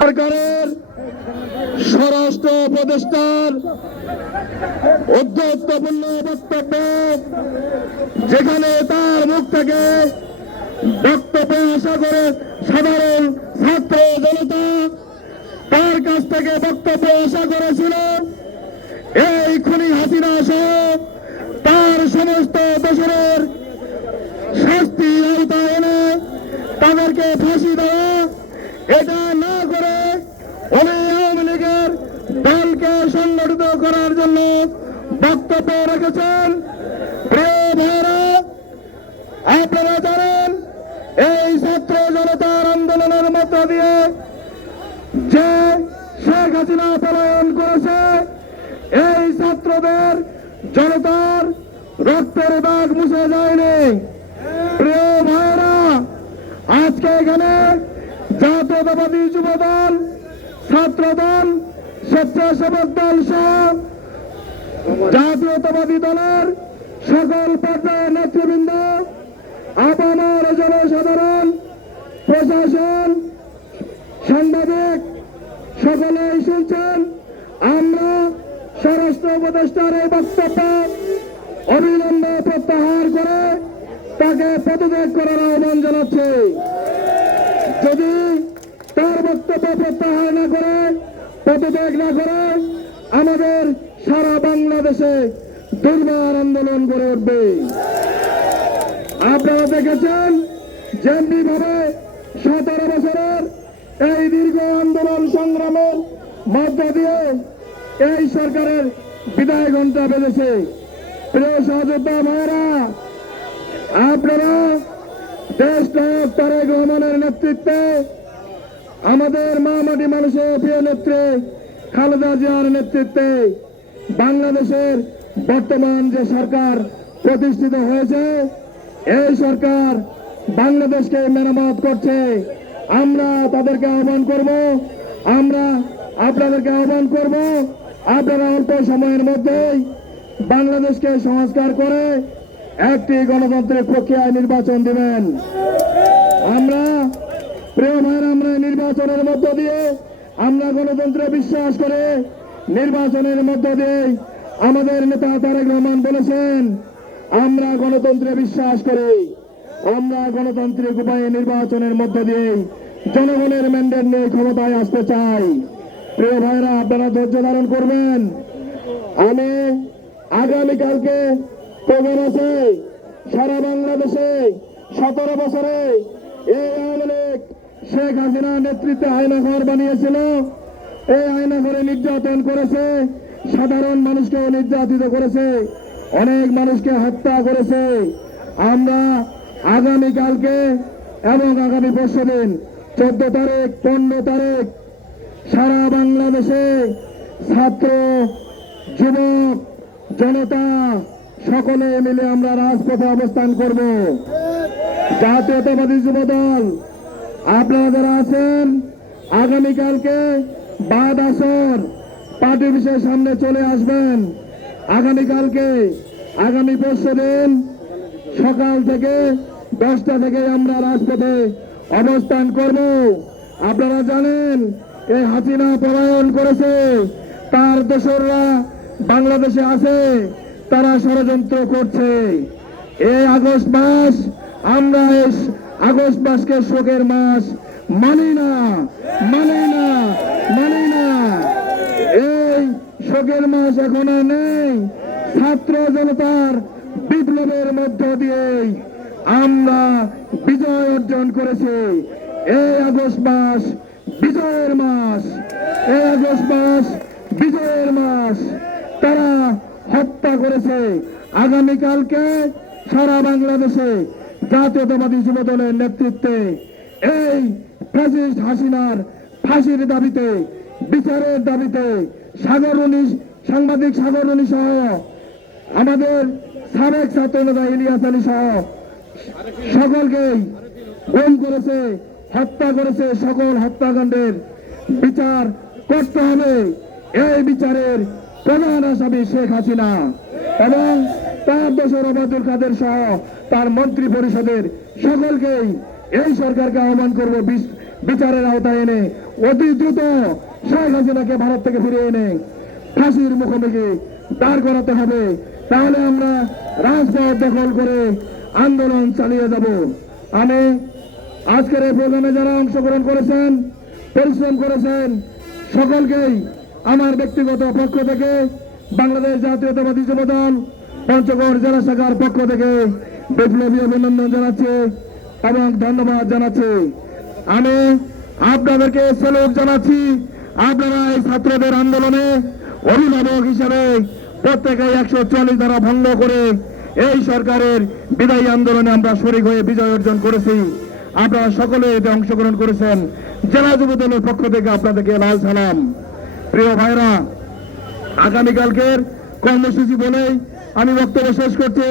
সরকারের স্বরাষ্ট্র উপদেষ্টার উদ্ধত্তপূর্ণ বক্তব্য, যেখানে তার মুখ থেকে বক্তব্য আশা করে সাধারণ ছাত্র জনতা তার কাছ থেকে বক্তব্য আশা করেছিল এই খুনি হাসিনা সহ তার সমস্ত দোষরের শাস্তি আওতায় এনে তাদেরকে ফাঁসি দেওয়া, এটা না করে উনি আওয়ামী লীগের দলকে সংগঠিত করার জন্য বক্তব্য রেখেছেন। প্রিয় ভাইরা, আপনারা জানেন এই ছাত্র জনতার আন্দোলনের মধ্য দিয়ে যে শেখ হাসিনা পলায়ন করেছে, এই ছাত্রদের জনতার রক্তের দাগ মুছে যায়নি। প্রিয় ভাইরা, আজকে এখানে জাতীয়তাবাদী যুবদল, ছাত্রদল, স্বেচ্ছাসেবক দল সহ জাতীয়তাবাদী দলের সকল পর্যায়ের নেতৃবৃন্দ, আপামর জনসাধারণ, প্রশাসন, সাংবাদিক সকলেই শুনছেন। আমরা স্বরাষ্ট্র উপদেষ্টার এই বক্তব্য অবিলম্বে প্রত্যাহার করে তাকে পদত্যাগ করার আহ্বান জানাচ্ছি। যদি তার বক্তব্য প্রত্যাহার না করে, পদত্যাগ না করে, আমাদের সারা বাংলাদেশে দুর্বার আন্দোলন গড়ে উঠবে। আপনারা দেখেছেন যেমনি ভাবে 17 বছরের এই দীর্ঘ আন্দোলন সংগ্রামের মধ্য দিয়ে এই সরকারের বিদায় ঘণ্টা বেজেছে। প্রিয় সহযোদ্ধা ভাইরা, আপনারা দেশ নায়ক তারেক রহমানের নেতৃত্বে, আমাদের মা মাটি মানুষের প্রিয় নেত্রী খালেদা জিয়ার নেতৃত্বে বাংলাদেশের বর্তমান যে সরকার প্রতিষ্ঠিত হয়েছে, এই সরকার বাংলাদেশকে মেরামত করছে। আমরা তাদেরকে আহ্বান করব, আমরা আপনাদেরকে আহ্বান করব, আপনারা অল্প সময়ের মধ্যেই বাংলাদেশকে সংস্কার করে একটি গণতান্ত্রিক প্রক্রিয়ায় নির্বাচন দিবেন। আমরা প্রিয় ভাইরা, আমরা নির্বাচনের মধ্য দিয়ে, আমরা গণতন্ত্রে বিশ্বাস করে নির্বাচনের মধ্য দিয়ে, আমাদের নেতা তারেক রহমান বলেছেন আমরা গণতন্ত্রে বিশ্বাস করি, আমরা গণতান্ত্রিক উপায়ে নির্বাচনের মধ্য দিয়ে জনগণের ম্যান্ডেট নিয়ে ক্ষমতায় আসতে চাই। প্রিয় ভাইরা, আপনারা ধৈর্য ধারণ করবেন। আমি আগামীকালকে প্রোগ্রাম আছে সারা বাংলাদেশে। 17 বছরে এই আওয়ামী লীগ শেখ হাসিনা নেতৃত্বে আয়নাঘর বানিয়েছিল, এই আয়নাঘরে নির্যাতন করেছে, সাধারণ মানুষকেও নির্যাতিত করেছে, অনেক মানুষকে হত্যা করেছে। আমরা আগামীকালকে এবং আগামী পরশুদিন 14 তারিখ, 15 তারিখ সারা বাংলাদেশে ছাত্র, যুবক, জনতা সকলে মিলে আমরা রাজপথে অবস্থান করব। জাতীয়তাবাদী যুবদল আপনারা যারা আছেন, আগামীকালকে বাদ আসর পার্টি অফিসের সামনে চলে আসবেন। আগামীকালকে, আগামী পরশুদিন সকাল থেকে 10টা থেকে আমরা রাজপথে অবস্থান করব। আপনারা জানেন এই হাসিনা পলায়ন করেছে, তার দোসররা বাংলাদেশে আছে, তারা ষড়যন্ত্র করছে। এই আগস্ট মাস, আমরা এই আগস্ট মাসকে শোকের মাস মানি না, মানি না, মানি না। এই শোকের মাস এখন আর নেই। ছাত্র জনতার বিপ্লবের মধ্য দিয়ে আমরা বিজয় অর্জন করেছি। এই আগস্ট মাস বিজয়ের মাস, এই আগস্ট মাস বিজয়ের মাস। তারা হত্যা করেছে। আগামীকালকে সারা বাংলাদেশে জাতীয়তাবাদী যুবদলের নেতৃত্বে এই ফ্যাসিস্ট হাসিনার ফাঁসির দাবিতে, বিচারের দাবিতে সাংবাদিক সাগররনী সহ আমাদের সাবেক ছাত্রনেতা ইলিয়াস আলী সহ সকলকেই গুম করেছে, হত্যা করেছে। সকল হত্যাকাণ্ডের বিচার করতে হবে। এই বিচারের প্রধান আসামি শেখ হাসিনা এবং তার দোসর ওবায়দুল কাদের সহ তার মন্ত্রী পরিষদের সকলকেই এই সরকারকে আহ্বান করব বিচারের আওতায় এনে অতি দ্রুত শেখ হাসিনাকে ভারত থেকে ফিরিয়ে এনে ফাঁসির মুখোমুখি দাঁড় করাতে হবে। তাহলে আমরা রাজপথ দখল করে আন্দোলন চালিয়ে যাব। আমি আজকের এই প্রোগ্রামে যারা অংশগ্রহণ করেছেন, পরিশ্রম করেছেন, সকলকেই আমার ব্যক্তিগত পক্ষ থেকে বাংলাদেশ জাতীয়তাবাদী যুবদল পঞ্চগড় জেলা শাখার পক্ষ থেকে বিপ্লবী অভিনন্দন জানাচ্ছি এবং ধন্যবাদ জানাচ্ছি। আমি আপনাদেরকে স্যালুট জানাচ্ছি। আপনারা এই ছাত্রদের আন্দোলনে অভিভাবক হিসেবে প্রত্যেকে 144 ধারা ভঙ্গ করে এই সরকারের বিদায়ী আন্দোলনে আমরা শরীক হয়ে বিজয় অর্জন করেছি। আপনারা সকলে এতে অংশগ্রহণ করেছেন। জেলা যুব দলের পক্ষ থেকে আপনাদেরকে লাল সালাম। প্রিয় ভাইরা, আগামীকালকের কর্মসূচি বলেই আমি বক্তব্য শেষ করছি।